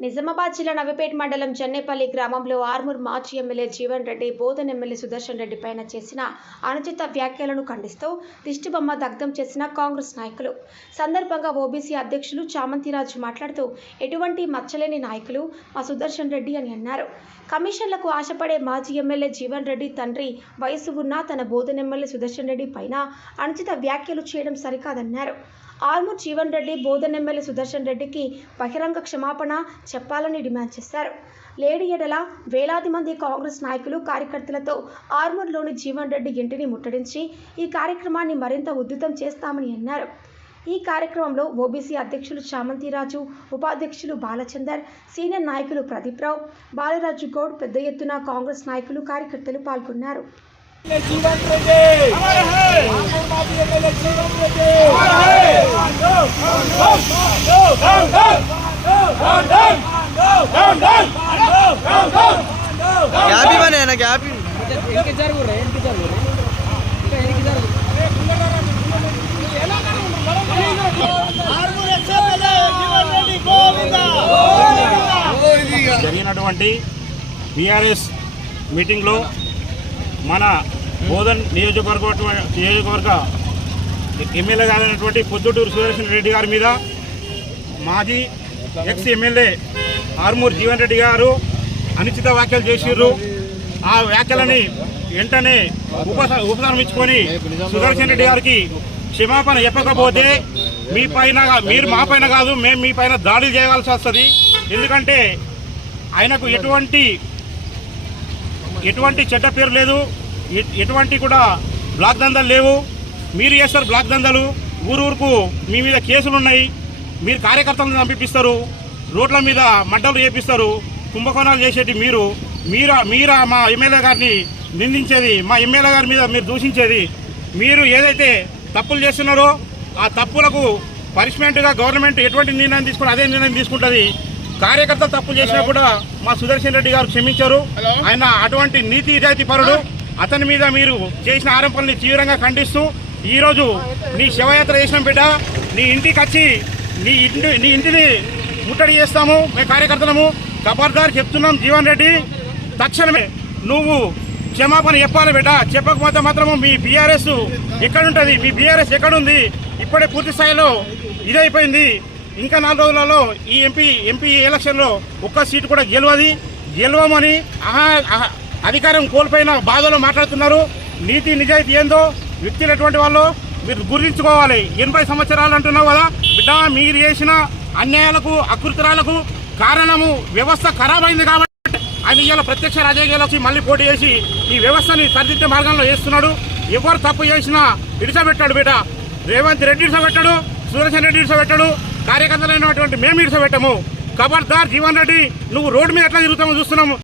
నిజామాబాద్ జిల్లా నవిపేట మండలం చెన్నేపల్లి గ్రామంలో ఆర్మూర్ మాజీ ఎమ్మెల్యే జీవన్ రెడ్డి బోధన్ ఎమ్మెల్యే సుదర్శన్ రెడ్డి పైన చేసిన అనుచిత వ్యాఖ్యలను ఖండిస్తూ దిష్టిబొమ్మ దగ్ధం చేసిన కాంగ్రెస్ నాయకులు. సందర్భంగా ఓబీసీ అధ్యక్షులు చామంతిరాజు మాట్లాడుతూ ఎటువంటి మచ్చలేని నాయకులు మా సుదర్శన్ రెడ్డి అని అన్నారు. కమిషన్లకు ఆశపడే మాజీ ఎమ్మెల్యే జీవన్ రెడ్డి తండ్రి వయసు ఉన్న తన బోధన్ ఎమ్మెల్యే సుదర్శన్ రెడ్డి పైన అనుచిత వ్యాఖ్యలు చేయడం సరికాదన్నారు. ఆర్మూర్ జీవన్ రెడ్డి బోధన్ ఎమ్మెల్యే సుదర్శన్ రెడ్డికి బహిరంగ క్షమాపణ చెప్పాలని డిమాండ్ చేశారు. లేడి ఎడల వేలాది మంది కాంగ్రెస్ నాయకులు కార్యకర్తలతో ఆర్మూర్లోని జీవన్ రెడ్డి ఇంటిని ముట్టడించి ఈ కార్యక్రమాన్ని మరింత ఉధృతం చేస్తామని అన్నారు. ఈ కార్యక్రమంలో ఓబీసీ అధ్యక్షులు చామంతిరాజు ఉపాధ్యక్షులు బాలచందర్ సీనియర్ నాయకులు ప్రదీప్ రావు బాలరాజు గౌడ్ పెద్ద ఎత్తున కాంగ్రెస్ నాయకులు కార్యకర్తలు పాల్గొన్నారు. గ్యాప్ ఇవ్వని ఆయన గ్యాప్ జరిగినటువంటి బీఆర్ఎస్ మీటింగ్లో మన బోధన్ నియోజకవర్గ నియోజకవర్గ ఎమ్మెల్యే గారైనటువంటి పొద్దుటూరు సుదర్శన్ రెడ్డి గారి మీద మాజీ ఎక్స్ ఎమ్మెల్యే ఆర్మూర్ జీవన్ రెడ్డి గారు అనుచిత వ్యాఖ్యలు చేసిర్రు. ఆ వ్యాఖ్యలని వెంటనే ఉపస ఉపసంహరించుకొని సుదర్శన్ రెడ్డి గారికి క్షమాపణ చెప్పకపోతే మీ పైన మీరు మా పైన కాదు మేము మీ పైన దాడి చేయవలసి వస్తుంది. ఎందుకంటే ఆయనకు ఎటువంటి ఎటువంటి చెడ్డ పేరు లేదు. ఎటువంటి కూడా బ్లాక్ దందాలు లేవు. మీరు చేస్తారు బ్లాక్ దందాలు. ఊరు ఊరుకు మీ మీద కేసులు ఉన్నాయి మీరు కార్యకర్తలను చంపిస్తారు రోడ్ల మీద మంటలు చేపిస్తారు కుంభకోణాలు చేసేటి మీరు మీరా మీరా మా ఎమ్మెల్యే గారిని నిందించేది మా ఎమ్మెల్యే గారి మీద మీరు దూషించేది మీరు ఏదైతే తప్పులు చేస్తున్నారో ఆ తప్పులకు పనిష్మెంట్గా గవర్నమెంట్ ఎటువంటి నిర్ణయం తీసుకుని అదే నిర్ణయం తీసుకుంటుంది. కార్యకర్త తప్పు చేసినా కూడా మా సుదర్శన్ రెడ్డి గారు క్షమించారు. ఆయన అటువంటి నీతి నిజాయితీ పరుడు. అతని మీద మీరు చేసిన ఆరోపణల్ని తీవ్రంగా ఖండిస్తూ ఈరోజు నీ శవయాత్ర చేసిన బిడ్డ నీ ఇంటికి వచ్చి నీ ఇంటి నీ ఇంటిని ముట్టడి చేస్తాము మేము కార్యకర్తలము. ఖబర్దార్ చెప్తున్నాం జీవన్ రెడ్డి తక్షణమే నువ్వు క్షమాపణ చెప్పాలి బిడ్డ చెప్పకపోతే మాత్రము మీ బీఆర్ఎస్ ఎక్కడుంటుంది? మీ బీఆర్ఎస్ ఎక్కడుంది? ఇప్పుడే పూర్తి స్థాయిలో ఇదైపోయింది. ఇంకా నాలుగు రోజులలో ఈ ఎంపీ ఎంపీ ఎలక్షన్లో ఒక్క సీటు కూడా గెలవది. గెలవమని ఆహా ఆహా- అధికారం కోల్పోయిన బాధలో మాట్లాడుతున్నారు. నీతి నిజాయితీ ఏందో వ్యక్తులు ఎటువంటి వాళ్ళు మీరు గుర్తించుకోవాలి. ఎనభై సంవత్సరాలు అంటున్నావు కదా. బిడ్డ మీరు చేసిన అన్యాయాలకు అకృతరాలకు కారణము వ్యవస్థ ఖరాబ్ అయింది కాబట్టి ఆయన ఇవాళ ప్రత్యక్ష రాజకీయాలు వచ్చి మళ్ళీ పోటీ చేసి ఈ వ్యవస్థని సరిదిద్దే మార్గంలో చేస్తున్నాడు. ఎవరు తప్పు చేసినా ఇడిసబెట్టాడు బిడ్డ. రేవంత్ రెడ్డి ఇడిసబెట్టాడు సుదర్శన్ రెడ్డి ఇడిసబెట్టాడు కార్యకర్తలైనటువంటి మేము ఇడిసబెట్టాము. ఖబర్దార్ జీవన్ రెడ్డి నువ్వు రోడ్డు మీద ఎట్లా తిరుగుతామో చూస్తున్నాము.